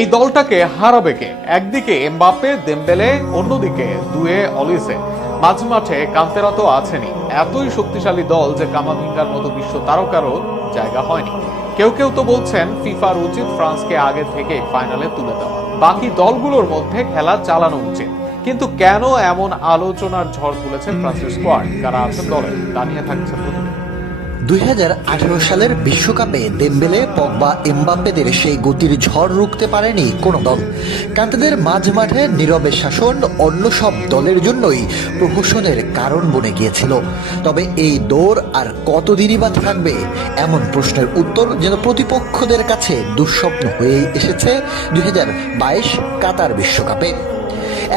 এই দলটাকে হারাবে কে? একদিকে এমবাপ্পে, দেমবেলে, অন্যদিকে দুয়ে অলিসে। মাঝমাঠে কান্তেরা তো আছেনই। এতই শক্তিশালী দল যে কামাভিঙ্গার মতো বিশ্ব তারকারও জায়গা হয়নি। কেউ কেউ তো বলছেন ফিফার উচিত ফ্রান্সকে আগে থেকে ফাইনালে তুলে দেওয়া, বাকি দলগুলোর মধ্যে খেলা চালানো উচিত। কিন্তু কেন এমন আলোচনার ঝড় তুলেছেন ফ্রান্সের স্কোয়াড? কারা আছেন দলে, তা নিয়ে থাকছে প্রতিবেদন। 2018 সালের বিশ্বকাপে দেমবেলে, পগবা, এমবাপ্পেদের সেই গতির ঝড় রুখতে পারেনি কোনো দল। কান্তেদের মাঝমাঠে নীরবে শাসন অন্য সব দলের জন্যই প্রহসনের কারণ বনে গিয়েছিল। তবে এই দৌড় আর কতদিনই বা থাকবে, এমন প্রশ্নের উত্তর যেন প্রতিপক্ষদের কাছে দুঃস্বপ্ন হয়েই এসেছে 2022 কাতার বিশ্বকাপে।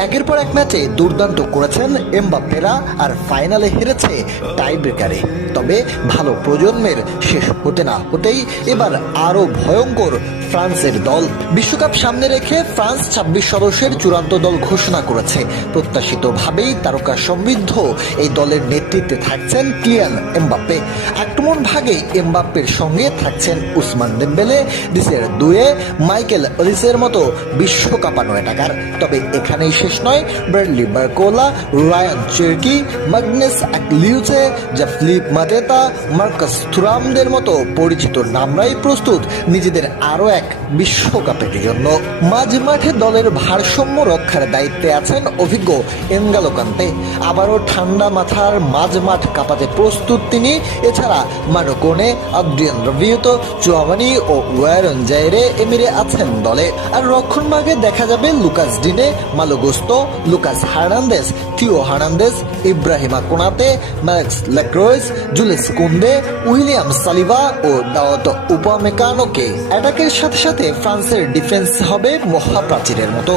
একের পর এক ম্যাচে দুর্দান্ত করেছেন এমবাপ্পেরা, আর ফাইনালে হেরেছে টাই ব্রেকারে। তবে ভালো প্রজন্মের শেষ হতে না হতেই এবার আরো ভয়ঙ্কর ফ্রান্সের দল। বিশ্বকাপ সামনে রেখে ফ্রান্স 26 সদস্যের চূড়ান্ত দল ঘোষণা করেছে। প্রত্যাশিতভাবেই তারকা সমৃদ্ধ এই দলের নেতৃত্বে থাকছেন কিলিয়ান এমবাপ্পে। আক্রমণ ভাগে এমবাপ্পের সঙ্গে থাকছেন উসমান দেমবেলে, ডিসের দুয়ে, মাইকেল অলিসের মতো বিশ্বকাপানো অ্যাটাকার। তবে এখানেই শেষ নয়। Bradley Barcola, Rayan Cherki, Magnus Akliouche, Philippe Mateta, Marcus থুরামদের মতো পরিচিত নামরাই প্রস্তুত নিজেদের আরো এক বিশ্বকাপের জন্য। মাঝমাঠে দলের ভারসাম্য রক্ষার দায়িত্বে আছেন অভিজ্ঞ এনগালো কান্তে। আবারও ঠান্ডা মাথার মাঝমাঠ কাঁপাতে প্রস্তুত তিনি। এছাড়া মানোকোনে, আদ্রিয়ান রাবিওতো, চুয়ামানি ও ওয়ারন জাইরে এমিরে আছেন দলে। আর রক্ষণভাগে দেখা যাবে Lucas Digne, Malo Gusto, Lucas Hernandez, Theo Hernandez, Ibrahima Konate, Max Lacroix, Jules Kounde, William Saliba ও দাওয়াত উপামেকানোকে। অ্যাটাকের সাথে সাথে ফ্রান্সের ডিফেন্স হবে মহাপ্রাচীরের মতো।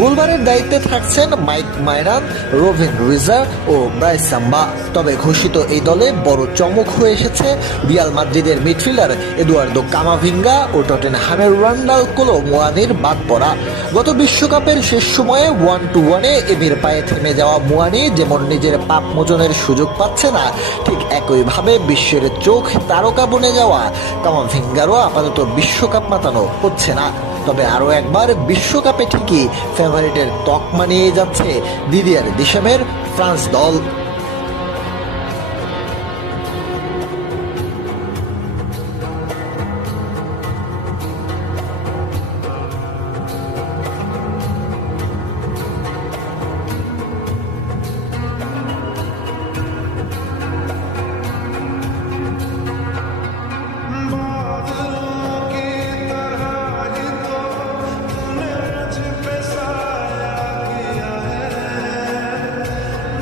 গোলবারের দায়িত্বে থাকছেন মাইক মাইরান, রোভিন রুইজার ও ব্রাইস সাম্বা। তবে ঘোষিত এই দলে বড় চমক হয়ে এসেছে রিয়াল মাদ্রিদের মিডফিল্ডার এদুয়ার্দো কামাভিঙ্গা ও টটেনহামের রান্ডাল কোলো মুয়ানির বাদ পড়া। গত বিশ্বকাপের শেষ সময়ে 1-1-এ এমির পায়ে থেমে যাওয়া মুয়ানি যেমন নিজের পাপ মোচনের সুযোগ পাচ্ছে না, ঠিক একইভাবে বিশ্বের চোখ তারকা বনে যাওয়া কামাভিঙ্গারও আপাতত বিশ্বকাপ মাতানো হচ্ছে না। তবে আরও একবার বিশ্বকাপে ঠিকই ফেভারিটের তকমা নিয়ে যাচ্ছে দিদিয়ার দিশামের ফ্রান্স দল।